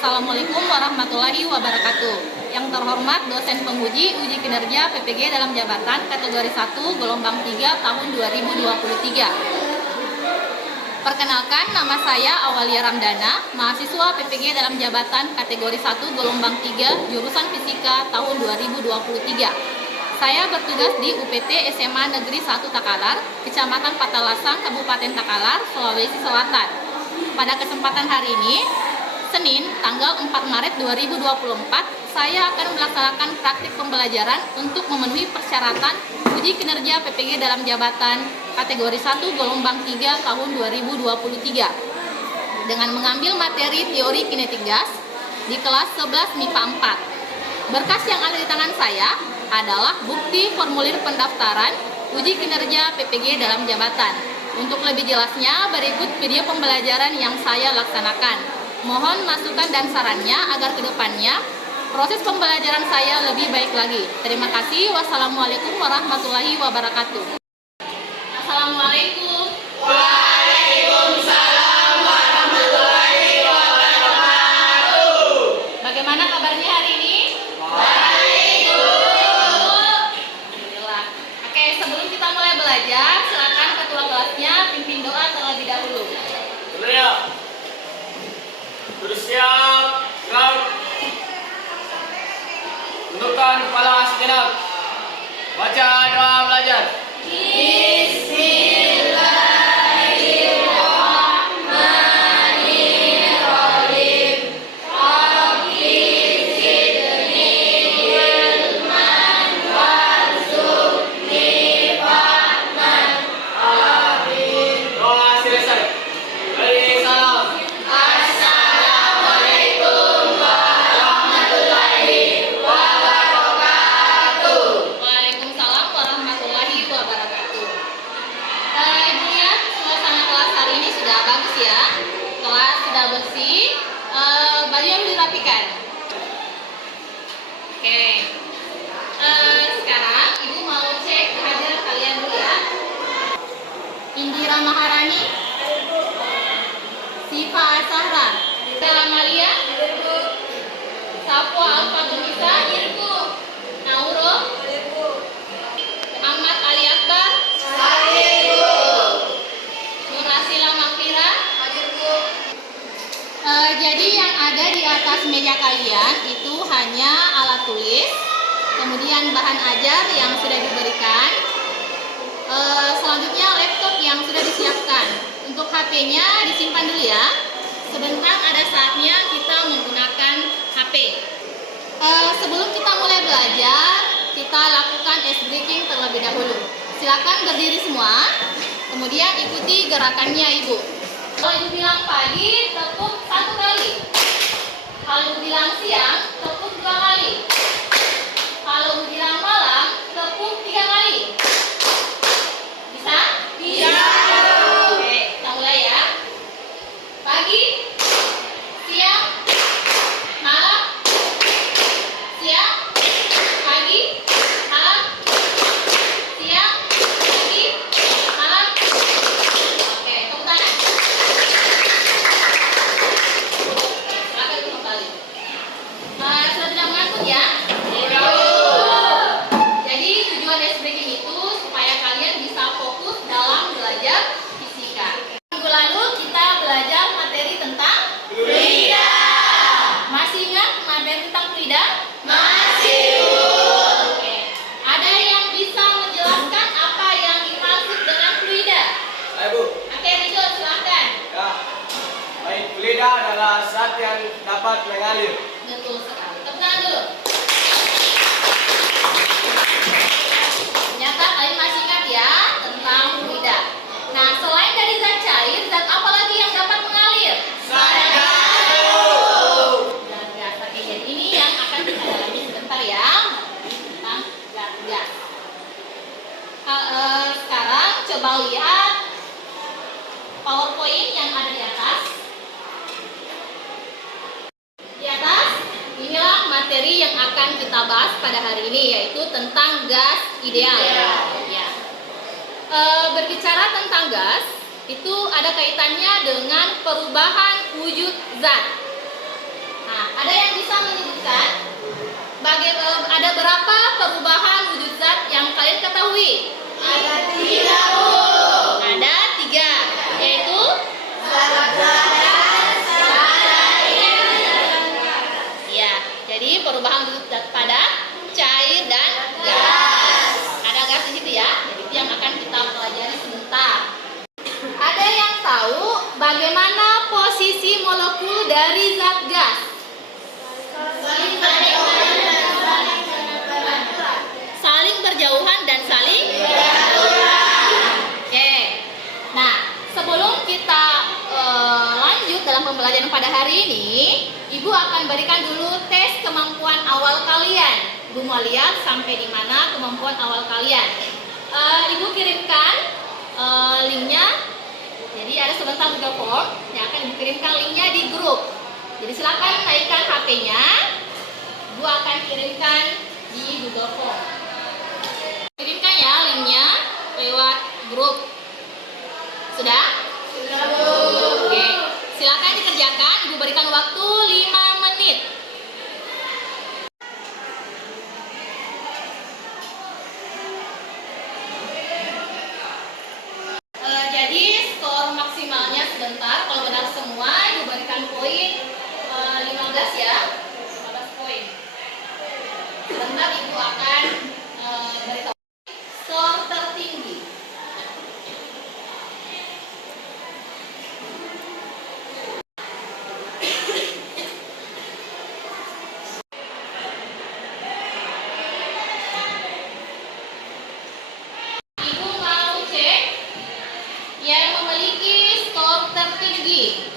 Assalamualaikum warahmatullahi wabarakatuh. Yang terhormat dosen penguji uji kinerja PPG dalam jabatan kategori 1 gelombang 3 tahun 2023. Perkenalkan, nama saya Awalia Ramdana, mahasiswa PPG dalam jabatan kategori 1 gelombang 3 jurusan Fisika tahun 2023. Saya bertugas di UPT SMA Negeri 1 Takalar, Kecamatan Patalasang, Kabupaten Takalar, Sulawesi Selatan. Pada kesempatan hari ini, Senin, tanggal 4 Maret 2024, saya akan melaksanakan praktik pembelajaran untuk memenuhi persyaratan uji kinerja PPG dalam jabatan kategori 1 gelombang 3 tahun 2023 dengan mengambil materi teori kinetik gas di kelas 11 MIPA 4. Berkas yang ada di tangan saya adalah bukti formulir pendaftaran uji kinerja PPG dalam jabatan. Untuk lebih jelasnya, berikut video pembelajaran yang saya laksanakan. Mohon masukan dan sarannya agar kedepannya proses pembelajaran saya lebih baik lagi. Terima kasih. Wassalamualaikum warahmatullahi wabarakatuh. Assalamualaikum. Waalaikumsalam warahmatullahi wabarakatuh. Bagaimana kabarnya hari ini? Baik, Bu. Alhamdulillah. Oke, sebelum kita mulai belajar, silakan ketua kelasnya pimpin doa terlebih dahulu. Dulu ya. Bersiap, gerak. Tundukkan kepala sejenak. Baca doa belajar. Bismillahirrahmanirrahim. Rabbi zidni ilman warzuqni fahman. Amin. Doa selesai. Beri salam. Assalamualaikum warahmatullahi wabarakatuh. Waalaikumsalam warahmatullahi wabarakatuh. Ibu lihat suasana kelas hari ini sudah bagus ya. Kelas sudah bersih, baju yang dirapikan. Oke. Sekarang ibu mau cek kehadiran kalian dulu ya. Indira Maharani, Siva Asahra, Stella Malia, Safwa Alfatunisa, Nauro, Ahmad Ali Akbar, Nurasila Makfira. Jadi yang ada di atas meja kalian itu hanya alat tulis, kemudian bahan ajar yang sudah diberikan, selanjutnya laptop yang sudah disiapkan. Untuk HP-nya disimpan dulu ya. Sebentar ada saatnya kita menggunakan HP. Sebelum kita mulai belajar, kita lakukan ice breaking terlebih dahulu. Silakan berdiri semua, kemudian ikuti gerakannya Ibu. Kalau Ibu bilang pagi, tepuk 1 kali. Kalau Ibu bilang siang, tepuk 2 kali. Kalau Ibu bilang malam, tepuk 3 kali. Bisa? Bisa. Oke, kita mulai ya. Pagi, siang, malam, siang, pagi, malam, siang, pagi, malam. Oke, tepuk tangan. Silakan ibu kembali. Sudah tidak mengantuk ya? Jadi tujuan ice breaking itu supaya kalian bisa fokus dalam belajar fisika. Minggu lalu kita belajar materi tentang Fluida. masih ingat materi tentang fluida? Masih, Bu. Oke. Ada yang bisa menjelaskan apa yang dimaksud dengan fluida? Ayo, Bu. Oke, Ridho, silakan. Ya. Baik, fluida adalah zat yang dapat mengalir. Betul sekali. Tepuk tangan dulu. Ternyata kalian masih ingat ya tentang fluida. Nah, selain dari zat cair, zat apa lagi yang dapat mengalir? Zat gas. Oke, jadi ini yang akan kita dalami sebentar ya, tentang zat gas. Sekarang coba lihat PowerPoint yang ada di atas. Di atas, inilah materi yang akan kita bahas pada hari ini, yaitu tentang gas ideal. Ya. Berbicara tentang gas, itu ada kaitannya dengan perubahan wujud zat. Nah, bisa menyebutkan ada berapa perubahan wujud zat yang kalian ketahui? Ada 30. Ada 3, yaitu ya. Jadi perubahan wujud zat pada cair dan gas. Ada gas di situ ya. Jadi itu yang akan kita pelajari sebentar. Ada yang tahu bagaimana posisi molekul dari zat gas? Saling berjauhan dan saling Oke. Nah, sebelum kita lanjut dalam pembelajaran pada hari ini, Ibu akan berikan dulu tes kemampuan awal kalian. Ibu mau lihat sampai di mana kemampuan awal kalian. Ibu kirimkan linknya. Jadi ada sebentar Google Form yang akan Ibu kirimkan linknya di grup. Jadi silakan naikkan HP-nya. Ibu akan kirimkan di Google Form. Kirimkan ya linknya lewat grup. Sudah? Sudah, Bu. Oke. Silakan dikerjakan. Ibu berikan waktu 5 menit. Jadi skor maksimalnya sebentar. Kalau benar semua, Ibu berikan poin 15 ya. 15 poin. Sebentar Ibu akan beritahu skor tertinggi. Ibu mau cek yang memiliki skor tertinggi.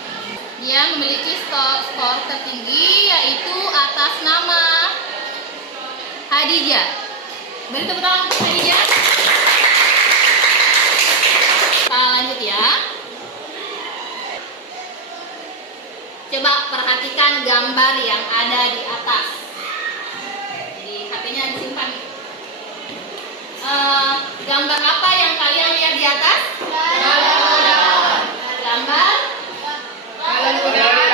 Dia memiliki skor tertinggi yaitu atas nama Hadijah. Beri tepuk tangan untuk Hadijah. Kita lanjut ya. Coba perhatikan gambar yang ada di atas. Jadi HP-nya disimpan. Gambar apa yang kalian lihat di atas? Gambar balon udara.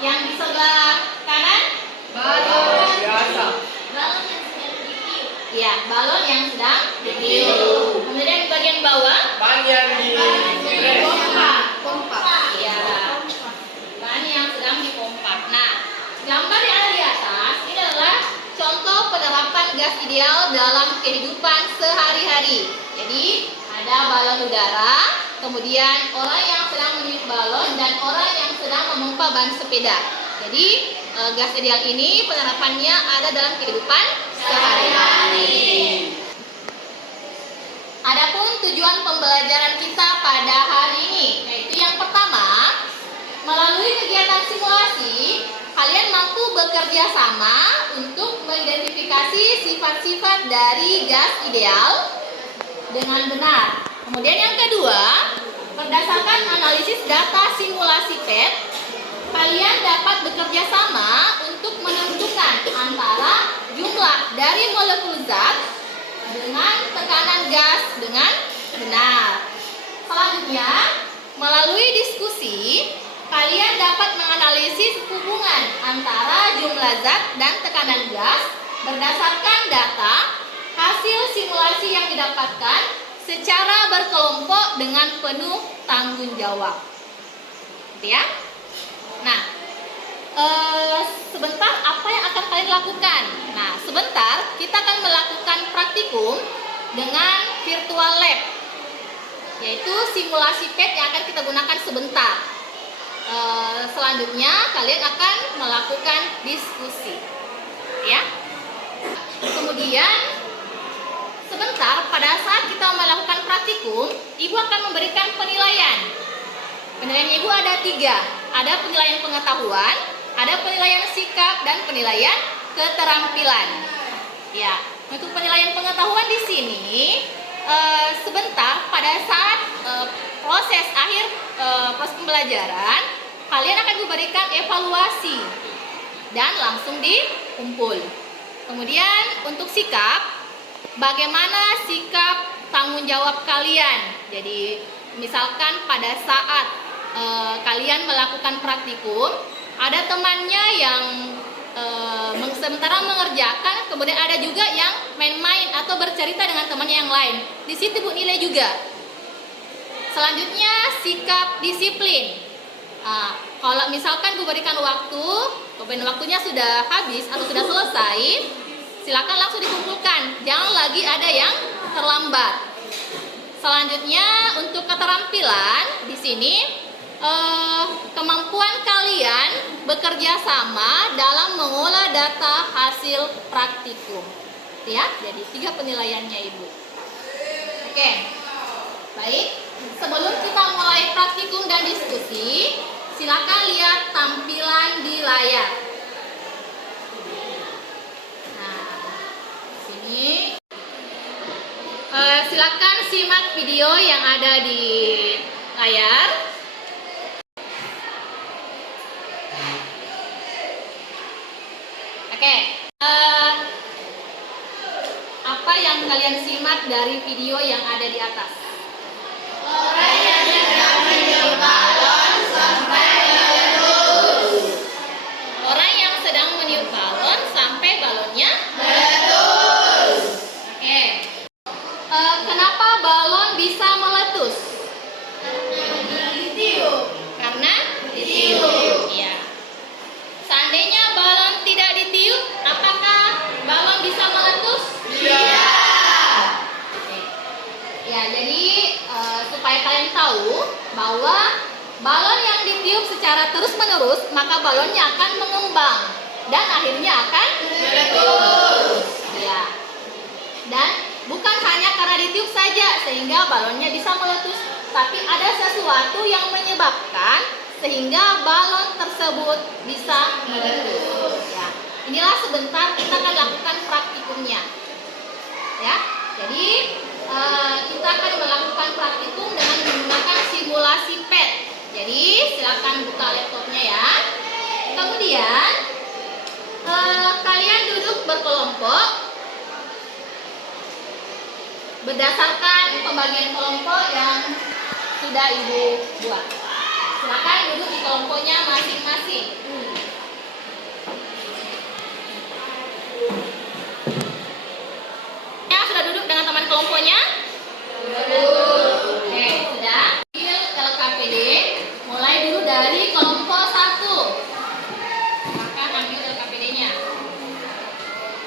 Yang di sebelah kanan? Biasa. Iya, balon yang sedang ditiup. Kemudian di bagian bawah? Ban yang Pompa. Iya. Ban yang sedang dipompa. Nah, gambar yang ada di atas ini adalah contoh penerapan gas ideal dalam kehidupan sehari-hari. Jadi ada balon udara, kemudian orang yang sedang meniup balon dan orang yang sedang memompa ban sepeda. Jadi gas ideal ini penerapannya ada dalam kehidupan sehari-hari. Adapun tujuan pembelajaran kita pada hari ini yaitu yang pertama, melalui kegiatan simulasi, kalian mampu bekerja sama untuk mengidentifikasi sifat-sifat dari gas ideal dengan benar. Kemudian yang kedua, berdasarkan analisis data simulasi PET, kalian dapat bekerja sama untuk menentukan antara jumlah dari molekul zat dengan tekanan gas dengan benar. Selanjutnya, melalui diskusi, kalian dapat menganalisis hubungan antara jumlah zat dan tekanan gas berdasarkan data hasil simulasi yang didapatkan secara berkelompok dengan penuh tanggung jawab. Gitu ya? Nah, sebentar apa yang akan kalian lakukan? Nah, sebentar kita akan melakukan praktikum dengan virtual lab, yaitu simulasi PET yang akan kita gunakan sebentar. Selanjutnya kalian akan melakukan diskusi, ya. Kemudian sebentar pada saat kita melakukan praktikum, Ibu akan memberikan penilaian. Penilaian Ibu ada 3. Ada penilaian pengetahuan, ada penilaian sikap, dan penilaian keterampilan. Ya, untuk penilaian pengetahuan di sini sebentar pada saat proses akhir proses pembelajaran, kalian akan diberikan evaluasi dan langsung dikumpul. Kemudian untuk sikap, bagaimana sikap tanggung jawab kalian? Jadi misalkan pada saat kalian melakukan praktikum, Ada temannya yang sementara mengerjakan, kemudian ada juga yang main-main atau bercerita dengan temannya yang lain. Di situ Bu nilai juga. Selanjutnya sikap disiplin. Kalau misalkan Bu berikan waktu, kemudian waktunya sudah habis atau sudah selesai, silakan langsung dikumpulkan. Jangan lagi ada yang terlambat. Selanjutnya untuk keterampilan di sini kemampuan kalian bekerja sama dalam mengolah data hasil praktikum. Ya, jadi 3 penilaiannya Ibu. Oke. Baik, sebelum kita mulai praktikum dan diskusi, silakan lihat tampilan di layar. Nah, sini silakan simak video yang ada di layar. Oke, apa yang kalian simak dari video yang ada di atas? Orang yang sedang meniup balon sampai meletus. Orang yang sedang meniup balon sampai balonnya Meletus. Oke. Kenapa balon bisa meletus? Ditiup. Karena Ditiup. Iya. Seandainya balon tidak ditiup, apakah balon bisa meletus? Tidak. Oke. Ya, jadi supaya kalian tahu bahwa balon yang ditiup secara terus-menerus, maka balonnya akan mengembang dan akhirnya akan Meletus. ya. Dan bukan hanya karena ditiup saja sehingga balonnya bisa meletus, tapi ada sesuatu yang menyebabkan sehingga balon tersebut bisa meletus. Ya. Inilah sebentar kita akan lakukan praktikumnya. Ya. Jadi kita akan melakukan praktikum dengan menggunakan simulasi PET. Jadi silakan buka laptopnya ya. Kemudian kalian duduk berkelompok berdasarkan pembagian kelompok yang sudah Ibu buat. Silakan duduk di kelompoknya masing-masing. Ya, sudah duduk dengan teman kelompoknya? Oke, sudah. LKPD, mulai dulu dari kelompok 1. Maka ambil LKPD-nya.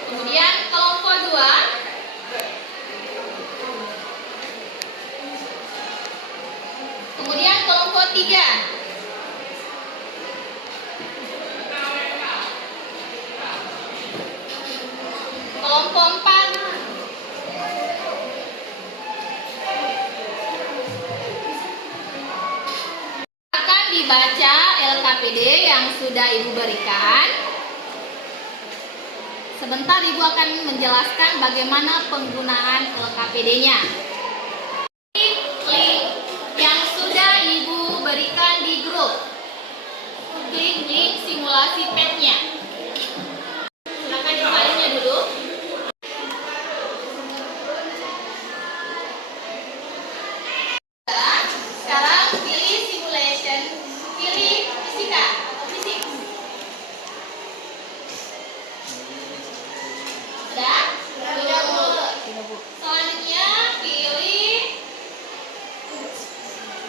Kemudian kelompok 2. Kemudian kelompok 3. Kelompok 4. Akan dibaca LKPD yang sudah Ibu berikan. Sebentar Ibu akan menjelaskan bagaimana penggunaan LKPD-nya. Klik yang sudah Ibu berikan di grup. Klik link simulasi PET-nya. Silakan dibaliknya dulu. Sekarang pilih simulation, pilih fisika atau fisik. Sudah? Sudah, Bu. Selanjutnya pilih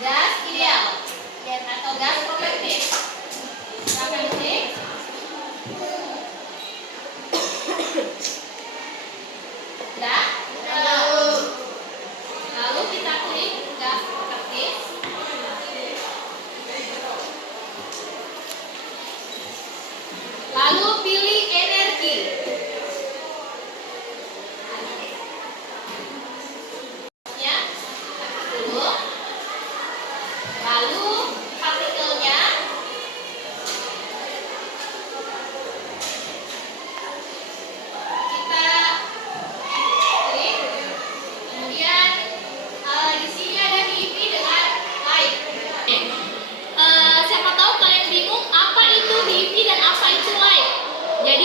gas ideal atau gas properties. Silakan klik. Sudah? Lalu kita klik gas properties. Lalu pilih energi. Ya, dulu. Lalu partikelnya. Kita klik. Kemudian di sini ada PV dengan light. Siapa tahu kalian bingung apa itu PV dan apa itu light. Jadi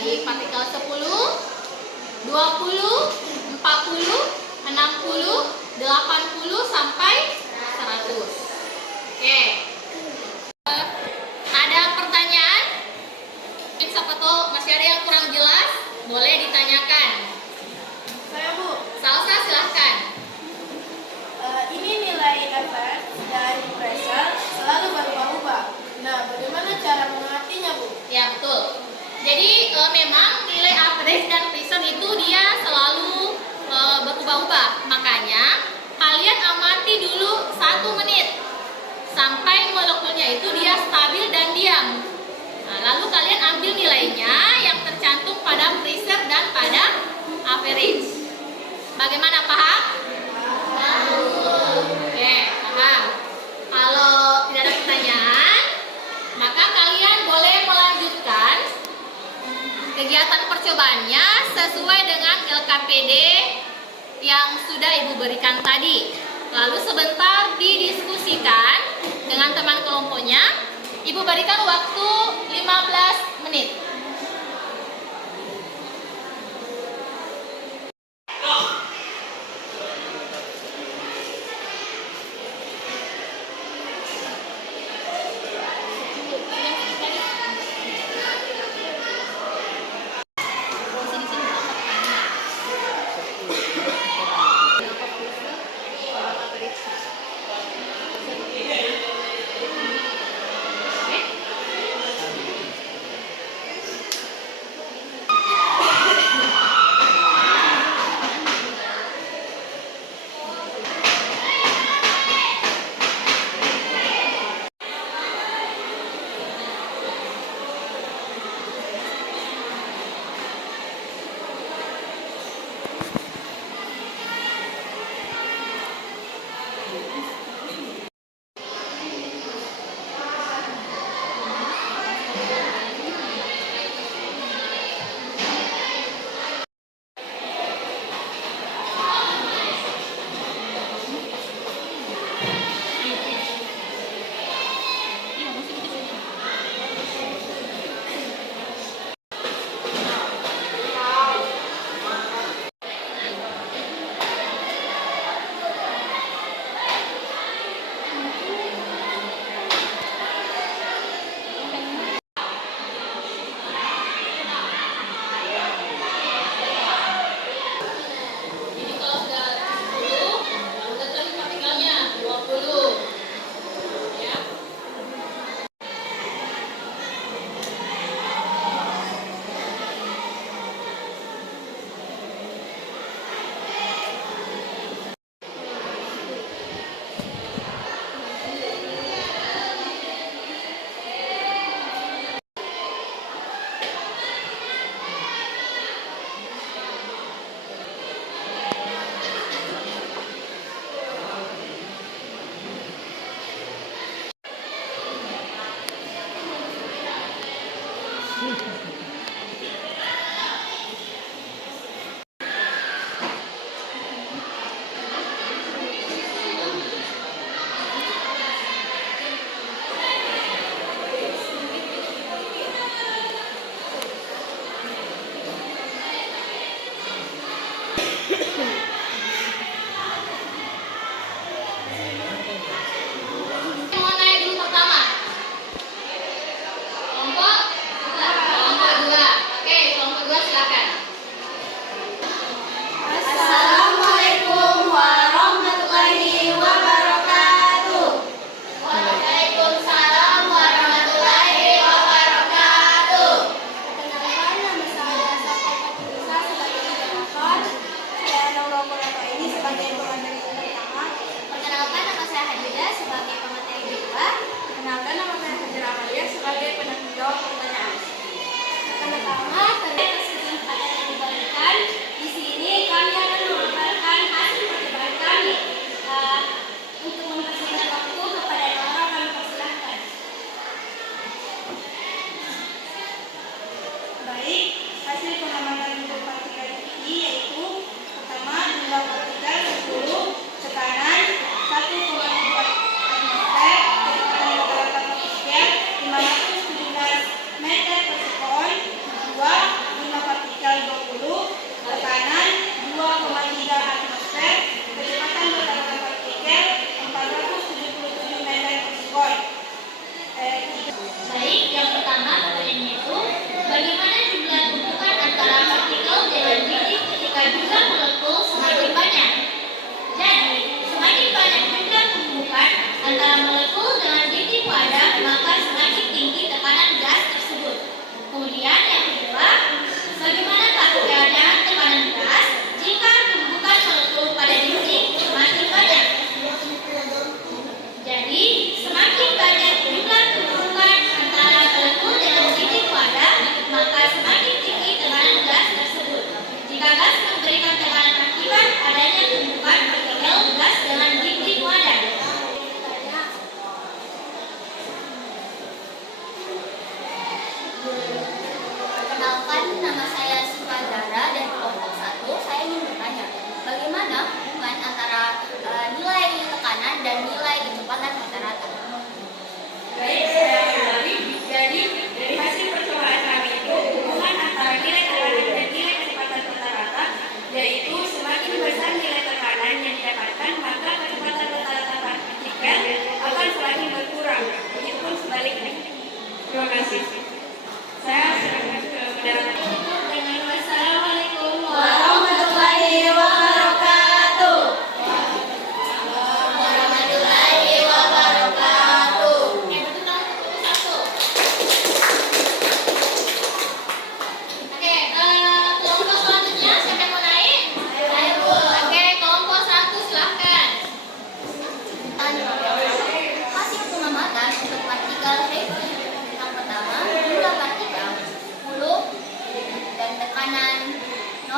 dari partikel 10, 20, 40, 60, 80 sampai 100. Oke. Ada pertanyaan? Siapa tahu masih ada yang kurang jelas? Boleh ditanyakan. Saya Bu, Salsa silahkan. ini nilai effort dan pressure selalu berubah-ubah. Nah, bagaimana cara mengertinya Bu? Ya betul. Jadi memang nilai average dan pressure itu dia selalu berubah-ubah. Makanya kalian amati dulu 1 menit sampai molekulnya itu dia stabil dan diam. Nah, lalu kalian ambil nilainya yang tercantum pada pressure dan pada average. Bagaimana, paham? Oke, paham. Kalau tidak ada pertanyaan, maka kalian boleh melanjutkan kegiatan percobaannya sesuai dengan LKPD yang sudah Ibu berikan tadi. Lalu sebentar didiskusikan dengan teman kelompoknya. Ibu berikan waktu 15 menit. Jadi kalau sudah 10, udah tadi partikelnya 20. Ya. Mau naik dulu pertama. Kelompok 2. Oke, kelompok 2 silakan. Assalamualaikum warahmatullahi wabarakatuh. Waalaikumsalam warahmatullahi wabarakatuh. Perkenalkan, nama saya Safia Fatimisa sebagai moderator. Saya Nurul ini sebagai pemateri pertama. Perkenalkan, nama saya Hadidah sebagai pemateri kedua. Perkenalkan, nama saya Hajar Amalia sebagai penanggung jawab pertanyaan. Pertama-tama, terkait kesempatan yang diberikan, di sini kami akan memaparkan hasil percobaan kami. Untuk mempersingkat waktu kepada Nora, kami persilahkan. Baik, hasil pengamatan untuk partikel ini yaitu pertama jumlah partikel 10, tekanan 1,4 atmosfer, kecepatan rata-rata partikel maka semakin tinggi tekanan gas tersebut. Kemudian yang kedua, bagaimanakah keadaan tekanan gas jika tumpukan molekul pada dinding semakin banyak? Jadi, semakin banyak jumlah tumpukan antara molekul dengan dinding wadah, maka semakin tinggi tekanan gas tersebut. Jika gas memberikan tekanan akibat adanya tumpukan partikel gas dengan dinding wadah. Perkenalkan, nama saya Sivadara dari kelompok 1. Saya ingin bertanya, bagaimana hubungan antara nilai tekanan dan nilai kecepatan rata-rata? Baik, saya ulangi. Jadi, dari hasil percobaan kami itu hubungan antara nilai tekanan dan nilai kecepatan rata-rata, yaitu semakin besar nilai tekanan yang didapatkan, maka kecepatan rata-rata partikel akan semakin berkurang, begitupun sebaliknya. Terima kasih. Saya serahkan ke pendapat. Dengan wassalamualaikum warahmatullahi wabarakatuh. Warahmatullahi wabarakatuh. Betul dong, satu. Oke, kelompok selanjutnya siapa yang mau naik? Ayo, Bu. Oke, kelompok 1 silahkan. Hasil pengamatan untuk partikel heavy. Yang pertama, jumlah partikel 10 dan tekanan 0,7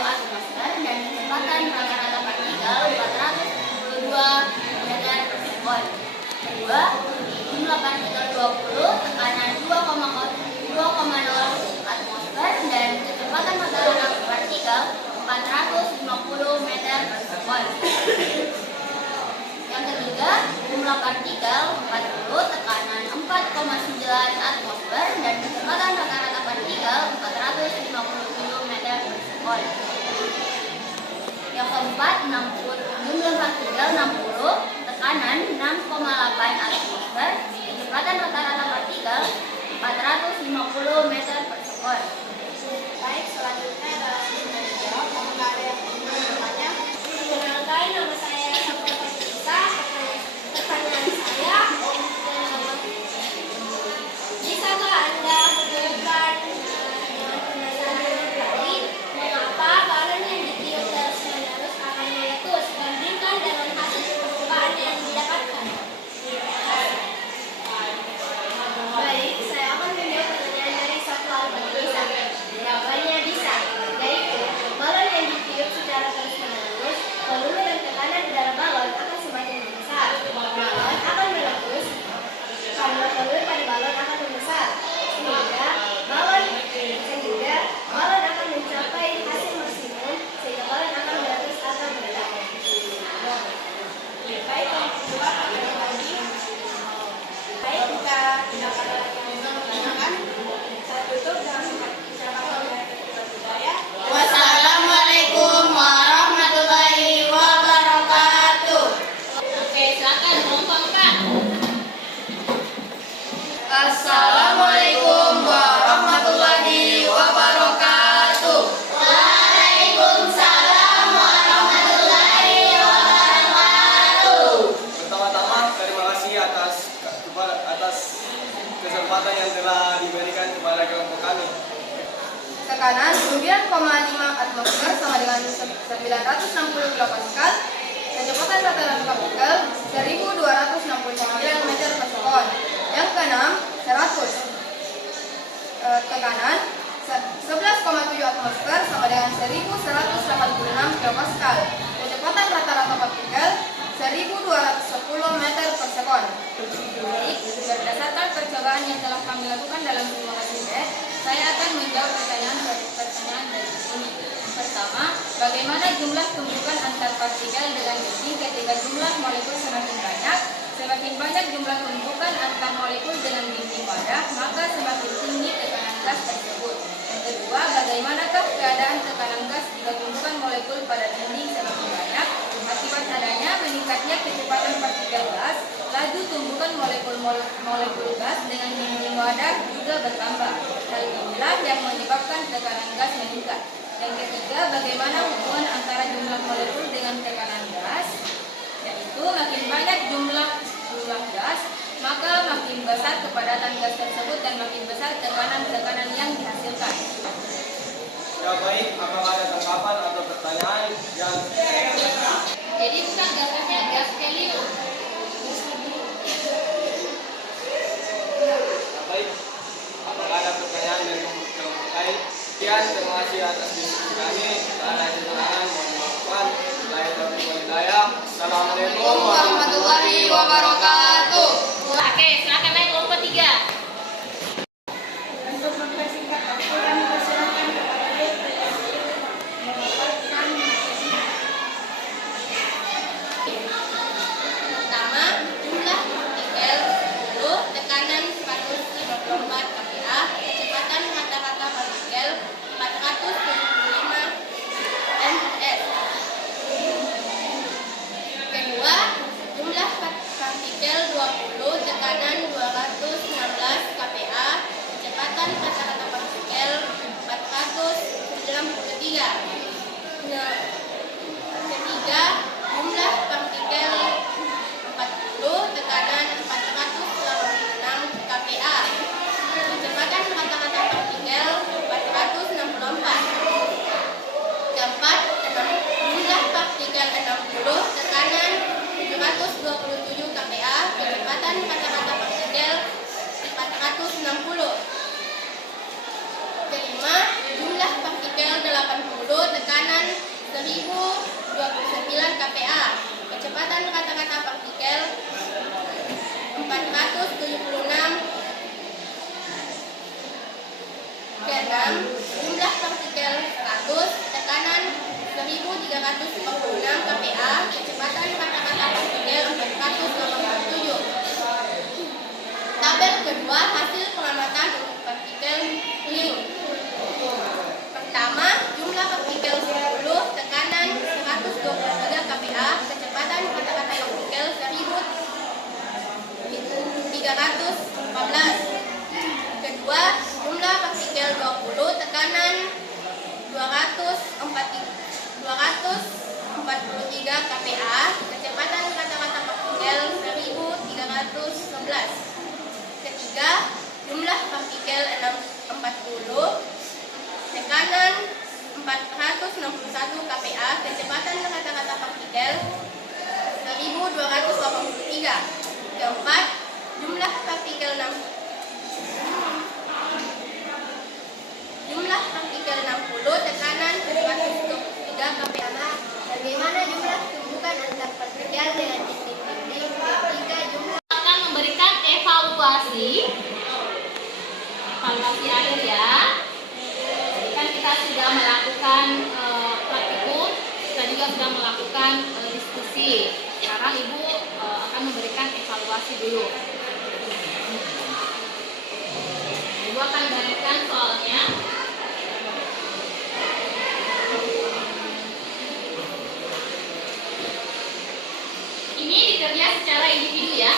atmosfer dan kecepatan rata-rata partikel 472 meter per sekon. Kedua, jumlah partikel 20, tekanan 2,0 atmosfer dan kecepatan rata-rata partikel 450 meter per sekon. Yang ketiga, jumlah partikel 40, tekanan 4,9 atmosfer dan kecepatan rata-rata partikel 450 meter per sekon. Yang keempat, jumlah partikel 60, tekanan 6,8 atmosfer, kecepatan rata-rata partikel 450 meter per sekon. Baik, selanjutnya adalah menjawab. Apakah ada yang ingin bertanya? Perkenalkan, nama saya Saputra Putisa. Pertanyaan saya, bisakah Anda hubungkan dengan penjelasan tadi mengapa balon yang ditiup terus-menerus akan meletus bandingkan dengan hasil percobaan yang didapatkan? Baik, saya akan menjawab pertanyaan dari Saputra Putisa. Jawabannya bisa, yaitu balon yang ditiup secara terus-menerus, volume dan tekanan di dalam balon akan semakin membesar. Balon akan meletus karena volume pada balon akan membesar, sehingga balon akan mencapai hasil maksimum, sehingga balon akan meletus atau meledak. Baik, yang kedua ada lagi. Baik, jika tidak ada lagi yang ingin menanyakan, saya tutup dengan ucapan dari Ketua Budaya. Wassalamualaikum warahmatullahi wabarakatuh. Oke, silakan kelompok 4. Assalamualaikum warahmatullahi wabarakatuh. Waalaikumsalam warahmatullahi wabarakatuh. Pertama-tama, terima kasih atas kesempatan yang telah diberikan kepada kelompok kami. Tekanan 9,5 atmosfer sama dengan 960 kilopascal. Kecepatan rata-rata partikel 1269 meter per sekon. Yang keenam, 100. Tekanan 11,7 atmosfer sama dengan 1186 kilopascal. Kecepatan rata-rata partikel 1210 meter per sekon. Baik, berdasarkan percobaan yang telah kami lakukan dalam simulasi tes, saya akan menjawab pertanyaan dari sini. Pertama, bagaimana jumlah tumpukan antar partikel dengan dinding ketika jumlah molekul semakin banyak? Semakin banyak jumlah tumpukan antar molekul dengan dinding wadah, maka semakin tinggi tekanan gas tersebut. Yang kedua, bagaimanakah keadaan tekanan gas jika tumpukan molekul pada dinding semakin banyak? Akibat adanya meningkatnya kecepatan partikel gas, laju tumbukan molekul gas dengan dinding wadah juga bertambah. Hal inilah yang menyebabkan tekanan gas meningkat. Yang ketiga, bagaimana hubungan antara jumlah molekul dengan tekanan gas? Yaitu makin banyak jumlah gas, maka Assalamualaikum warahmatullahi wabarakatuh. Oke, silakan naik kelompok 3. Untuk mempersingkat waktu, kami persilakan kepada mendapatkan Pertama, jumlah partikel 10, tekanan 154 kPa, kecepatan kata-kata partikel 475 ms. Kedua, jumlah partikel 20, tekanan 216 kPa, kecepatan kata-kata partikel 493. Ketiga, jumlah partikel 40, tekanan 486 kPa, kecepatan kata-kata partikel 464. Keempat, jumlah partikel 60, tekanan 727 kPa, kecepatan kata-kata partikel 460. Kelima, jumlah partikel 80, tekanan 1029 kPa, kecepatan kata-kata partikel 476. Keenam, jumlah partikel 100, tekanan 1346 kPa, kecepatan kata-kata partikel 487. Tabel kedua hasil pengamatan untuk partikel helium. Pertama, jumlah partikel 10, tekanan 123 kPa, kecepatan kata-kata partikel 1314. Kedua, jumlah partikel 20, tekanan 243 kPa, kecepatan kata-kata partikel 1311. Ketiga, jumlah partikel 40, tekanan 461 kPa, kecepatan kata-kata partikel 1283. Keempat, jumlah partikel 60, tekanan 703 kPa. bagaimana jumlah tumbukan antar partikel dengan dinding-dinding. Ketiga, jumlah Akan memberikan evaluasi akhir ya. Kan kita sudah melakukan praktikum, kita juga sudah melakukan diskusi. Sekarang Ibu akan memberikan evaluasi dulu. Ibu akan berikan soalnya. Ini dikerja secara individu ya.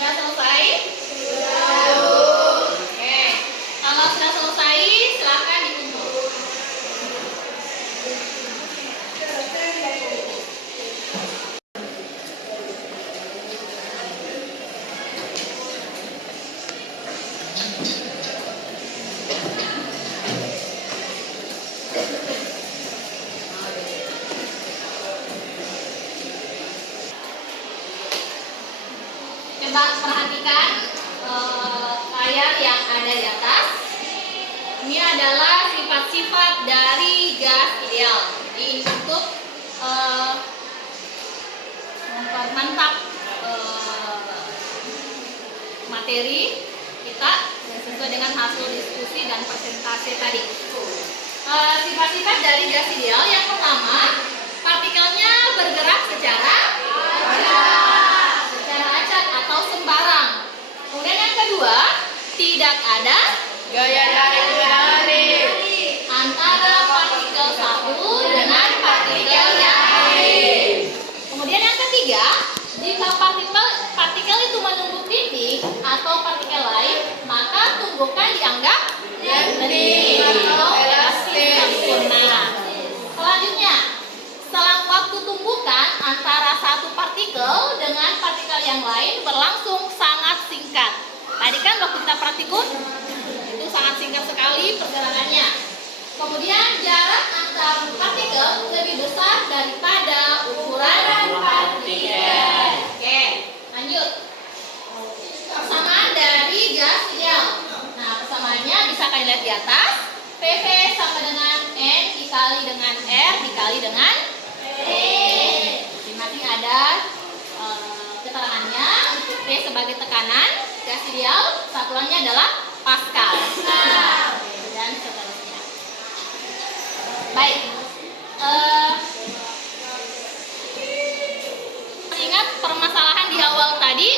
Sudah selesai? Oke. Kalau sudah selesai, silakan ditutup. Coba perhatikan layar yang ada di atas. Ini adalah sifat-sifat dari gas ideal. Jadi ini untuk mempermantap materi kita sesuai dengan hasil diskusi dan presentasi tadi. Sifat-sifat dari gas ideal yang pertama, partikelnya bergerak secara tidak ada Gaya tarik menarik. antara partikel satu dengan partikel yang lain. Kemudian yang ketiga, jika partikel itu menunggu titik atau partikel lain, maka tumbukan dianggap lendir atau elastis sempurna. Selanjutnya, selang waktu tumbukan antara satu partikel dengan partikel yang lain berlangsung sangat singkat. Tadi kan waktu kita praktikum itu sangat singkat sekali pergerakannya. Kemudian jarak antar partikel lebih besar daripada ukuran partikel. Oke, lanjut. Persamaan dari gas ideal. Nah, persamaannya bisa kalian lihat di atas. PV sama dengan N dikali dengan R dikali dengan P. Masing-masing ada keterangannya. Untuk P sebagai tekanan gas ideal, satuannya adalah Pascal. Dan seterusnya. Baik. Ingat permasalahan di awal tadi?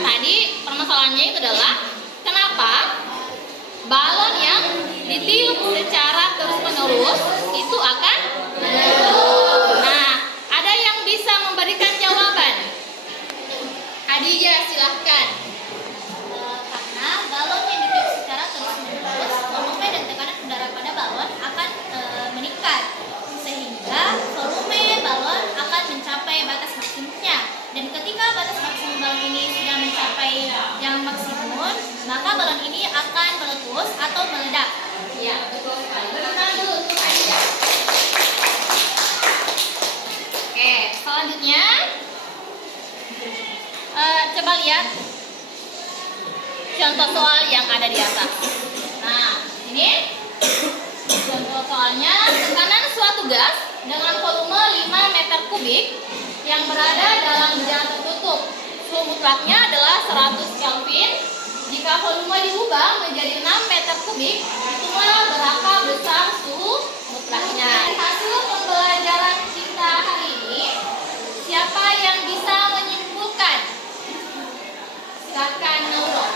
Tadi permasalahannya itu adalah kenapa balon yang ditiup secara terus-menerus itu akan meletus. Nah, ada yang bisa memberikan jawaban? Khadijah, silahkan. Karena balon yang ditiup secara terus-menerus, volume dan tekanan udara pada balon akan meningkat, sehingga volume balon akan mencapai batas maksimumnya. Dan ketika batas maksimum balon ini sudah mencapai yang maksimum, maka balon ini akan meletus atau meledak. Ya, betul sekali. Tenang dulu untuk Khadijah. Oke, selanjutnya coba lihat contoh soal yang ada di atas. Nah, ini contoh soalnya. Tekanan suatu gas dengan volume 5 meter kubik yang berada dalam bidang tertutup. Suhu mutlaknya adalah 100 Kelvin. Jika volume diubah menjadi 6 meter kubik, itulah berapa besar suhu mutlaknya. Hasil pembelajaran kita hari ini, siapa yang bisa menyimpulkan? Silakan Nurul.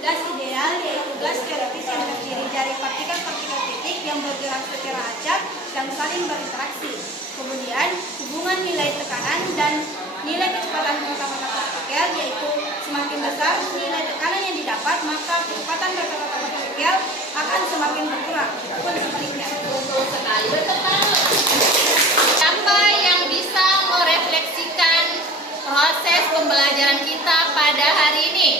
Gas ideal yaitu gas teoritis yang terdiri dari partikel-partikel titik yang bergerak secara acak dan saling berinteraksi. Kemudian, hubungan nilai tekanan dan nilai kecepatan rata-rata partikel yaitu semakin besar nilai tekanan yang didapat, maka kecepatan rata-rata partikel akan semakin berkurang, ataupun sebaliknya. Betul sekali. Siapa yang bisa merefleksikan proses pembelajaran kita pada hari ini?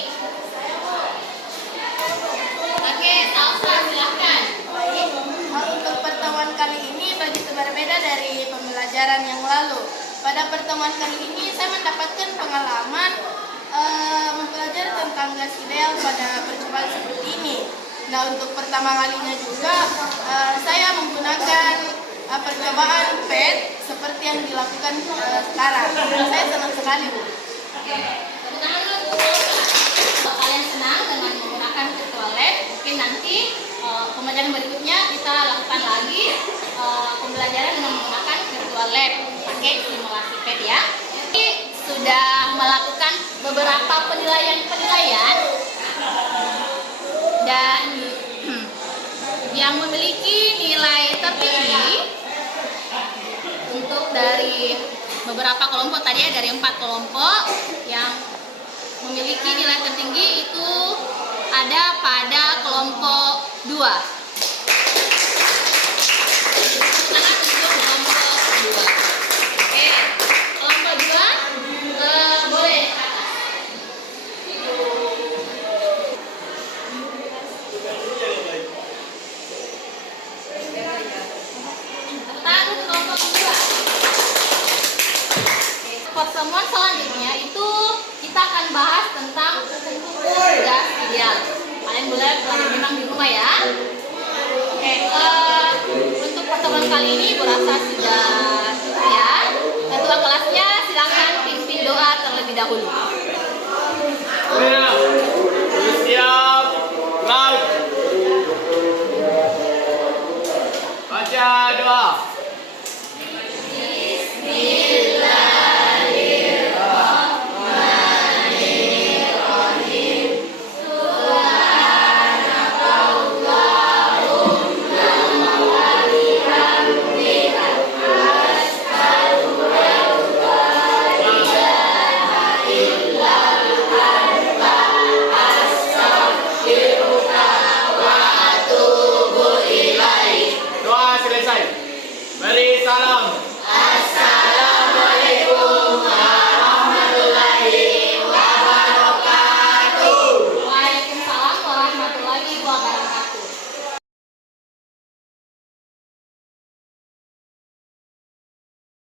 Oke, Salsa, silahkan. Baik, untuk pertemuan kali ini begitu berbeda dari pembelajaran yang lalu. Pada pertemuan kali ini saya mendapatkan pengalaman mempelajari tentang gas ideal pada percobaan seperti ini. Nah, untuk pertama kalinya juga saya menggunakan percobaan PET seperti yang dilakukan sekarang. Saya senang sekali, Bu. Oke, tepuk tangan dulu. Kalau kalian senang dengan menggunakan virtual lab, mungkin nanti pembelajaran berikutnya kita lakukan lagi pembelajaran dengan menggunakan virtual lab pakai simulasi PET ya. Ini sudah melakukan beberapa penilaian dan yang memiliki nilai tertinggi untuk dari beberapa kelompok tadi ya, dari 4 kelompok yang memiliki nilai tertinggi itu ada pada kelompok 2. Nah, untuk kelompok 2. Oke, kelompok 2 boleh ke atas. Taruh kelompok 2. Pertemuan selanjutnya itu kita akan bahas tentang ukur gas ideal. Kalian boleh memang di rumah ya. Oke, untuk pertemuan kali ini berasa sudah cukup ya. Ketua kelasnya silakan pimpin doa terlebih dahulu. Siap, gerak. Baca doa. Bismillah. selesai. Beri salam. Assalamualaikum.